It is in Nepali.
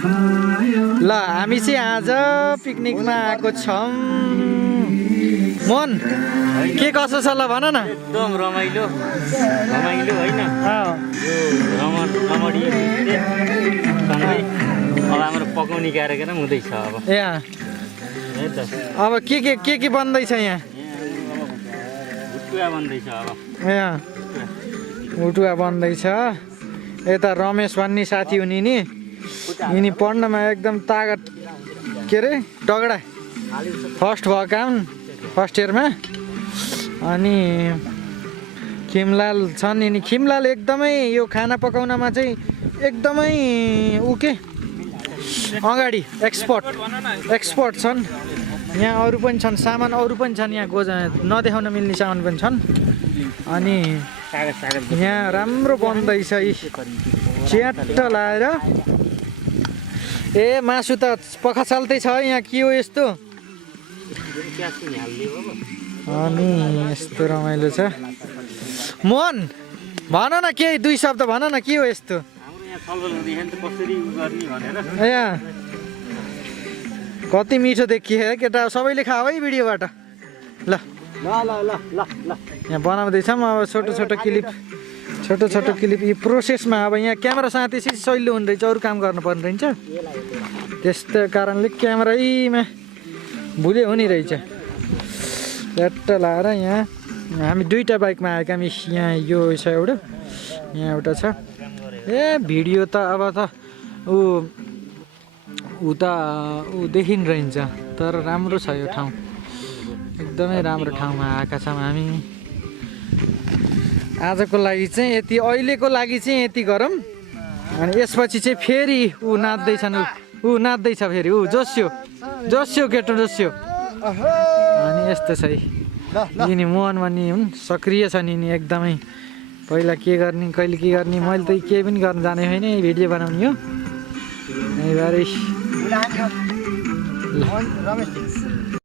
ल हामी चाहिँ आज पिकनिकमा आएको छौँ। मोहन के कसो छ ल भन न। एकदम रमाइलो रमाइलो होइन यो रमणी सँगै अब हाम्रो पकाउने कार्यक्रम हुँदैछ अब यहाँ अब के बन्दैछ यहाँ। भुटुवा बन्दैछ अब यहाँ भुटुवा बन्दैछ। यता रमेश भन्ने साथी हुने नि यिनी पढ्नमा एकदम तागत के अरे तगडा फर्स्ट भएका हुन् फर्स्ट इयरमा। अनि खिमलाल छन् यिनी खिमलाल एकदमै यो खाना पकाउनमा चाहिँ एकदमै के अगाडि एक्सपर्ट छन्। यहाँ अरू पनि छन् सामान अरू पनि छन् यहाँ नदेखाउन मिल्ने सामान पनि छन्। अनि यहाँ राम्रो बन्दैछ च्याट्ट लाएर। ए मासु त पखा चाल्दै छ यहाँ के हो यस्तो। अनि यस्तो रमाइलो छ। मोहन भन न केही दुई शब्द भन न के हो यस्तो। यहाँ कति मिठो देखियो केटा सबैले खाऊ है भिडियोबाट। ल यहाँ बनाउँदैछौँ अब छोटो छोटो क्लिप यी प्रोसेसमा। अब यहाँ क्यामेरा साथी सहिलो हुने रहेछ अरू काम गर्नुपर्ने रहेछ त्यस्तो कारणले क्यामेरामा भुले हुने रहेछ। च्याट्ट लाएर यहाँ हामी दुईवटा बाइकमा आएका हामी यहाँ यो छ एउटा यहाँ एउटा छ। ए भिडियो त अब त ऊ देखिन रहन्छ तर राम्रो छ यो ठाउँ एकदमै राम्रो ठाउँमा आएका छौँ हामी। आजको लागि चाहिँ यति अहिलेको लागि चाहिँ यति गरौँ। अनि यसपछि चाहिँ फेरि नाच्दैछन् नाच्दैछ फेरि जोस्यो केटो जोस्यो। अनि यस्तो छ यिनी मोहन भन्ने हुन् सक्रिय छन् यिनी एकदमै। पहिला के गर्ने कहिले के गर्ने मैले त केही पनि गर्न जाने होइन भिडियो बनाउने हो यहीँबाटै।